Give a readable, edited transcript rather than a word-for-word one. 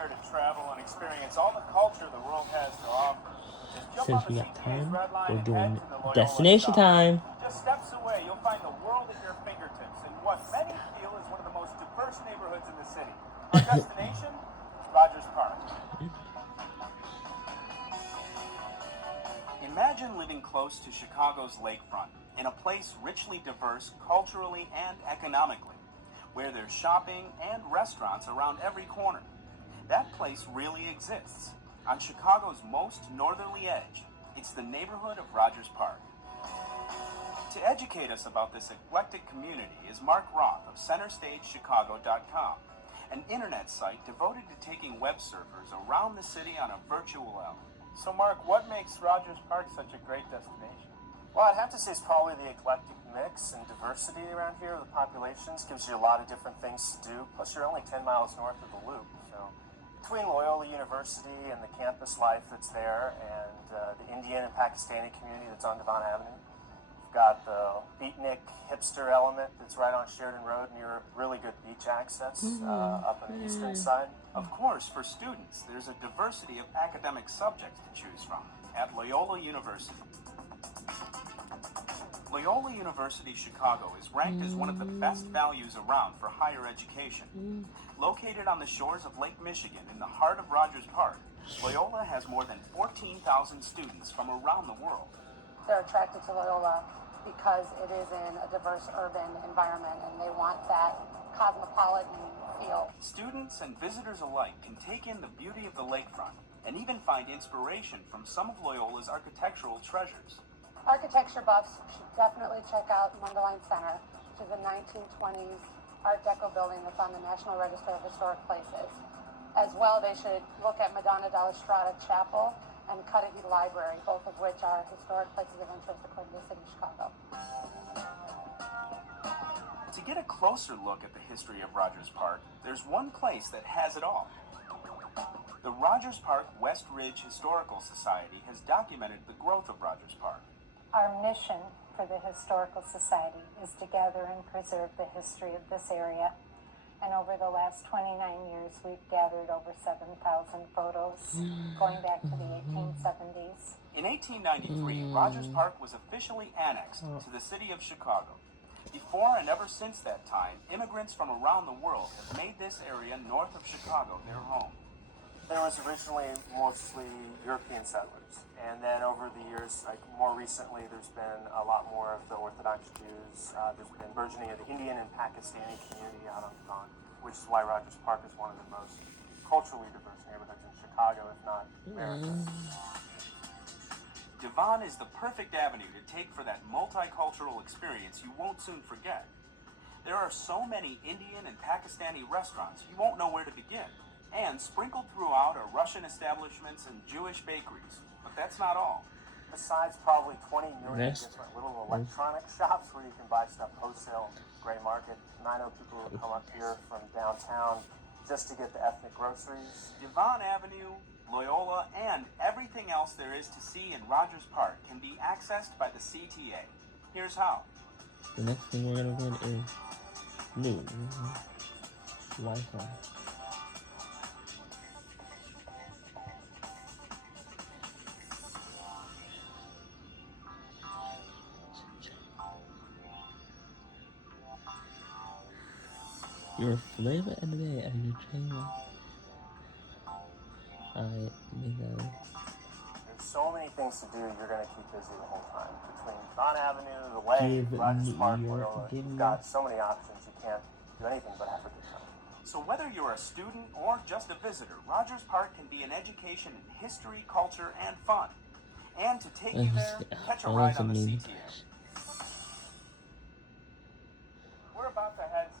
desire to travel and experience all the culture the world has to offer, just jump on Since the we got CTA's time, Red Line we're and head doing to the Loyola destination stop. time. Just steps away, you'll find the world at your fingertips in what many feel is one of the most diverse neighborhoods in the city. Our destination, Rogers Park. Imagine living close to Chicago's lakefront, in a place richly diverse culturally and economically, where there's shopping and restaurants around every corner. That place really exists. On Chicago's most northerly edge, it's the neighborhood of Rogers Park. To educate us about this eclectic community is Mark Roth of CenterStageChicago.com, an internet site devoted to taking web surfers around the city on a virtual L. So Mark, what makes Rogers Park such a great destination? Well, I'd have to say it's probably the eclectic mix and diversity around here. The populations gives you a lot of different things to do. Plus, you're only 10 miles north of the Loop. So between Loyola University and the campus life that's there and the Indian and Pakistani community that's on Devon Avenue, you've got the beatnik hipster element that's right on Sheridan Road near really good beach access up on the eastern side. Of course, for students, there's a diversity of academic subjects to choose from at Loyola University. Loyola University Chicago is ranked as one of the best values around for higher education. Located on the shores of Lake Michigan in the heart of Rogers Park, Loyola has more than 14,000 students from around the world. They're attracted to Loyola because it is in a diverse urban environment and they want that cosmopolitan feel. Students and visitors alike can take in the beauty of the lakefront and even find inspiration from some of Loyola's architectural treasures. Architecture buffs should definitely check out Mundelein Center, which is a 1920s Art Deco building that's on the National Register of Historic Places. As well, they should look at Madonna della Strada Chapel and Cudahy Library, both of which are historic places of interest according to the City of Chicago. To get a closer look at the history of Rogers Park, there's one place that has it all. The Rogers Park West Ridge Historical Society has documented the growth of Rogers Park. Our mission for the Historical Society is to gather and preserve the history of this area. And over the last 29 years, we've gathered over 7,000 photos going back to the 1870s. In 1893, Rogers Park was officially annexed to the city of Chicago. Before and ever since that time, immigrants from around the world have made this area north of Chicago their home. There was originally mostly European settlers, and then over the years, like more recently, there's been a lot more of the Orthodox Jews. There's been burgeoning of the Indian and Pakistani community out on Devon, which is why Rogers Park is one of the most culturally diverse neighborhoods in Chicago, if not America. Devon is the perfect avenue to take for that multicultural experience you won't soon forget. There are so many Indian and Pakistani restaurants you won't know where to begin. And sprinkled throughout are Russian establishments and Jewish bakeries. But that's not all. Besides probably 20 million different little electronic shops where you can buy stuff wholesale, gray market. And I know people who come up here from downtown just to get the ethnic groceries. Devon Avenue, Loyola, and everything else there is to see in Rogers Park can be accessed by the CTA. Here's how. The next thing we're gonna run is new Wi-Fi. Your flavor of the day and your channel. There's so many things to do, you're going to keep busy the whole time. Between Devon Avenue, the Way, Rogers Park, Loyola, you've got so many options, you can't do anything but have a good time. So whether you're a student or just a visitor, Rogers Park can be an education in history, culture, and fun. And to take you there, catch a ride on the CTA.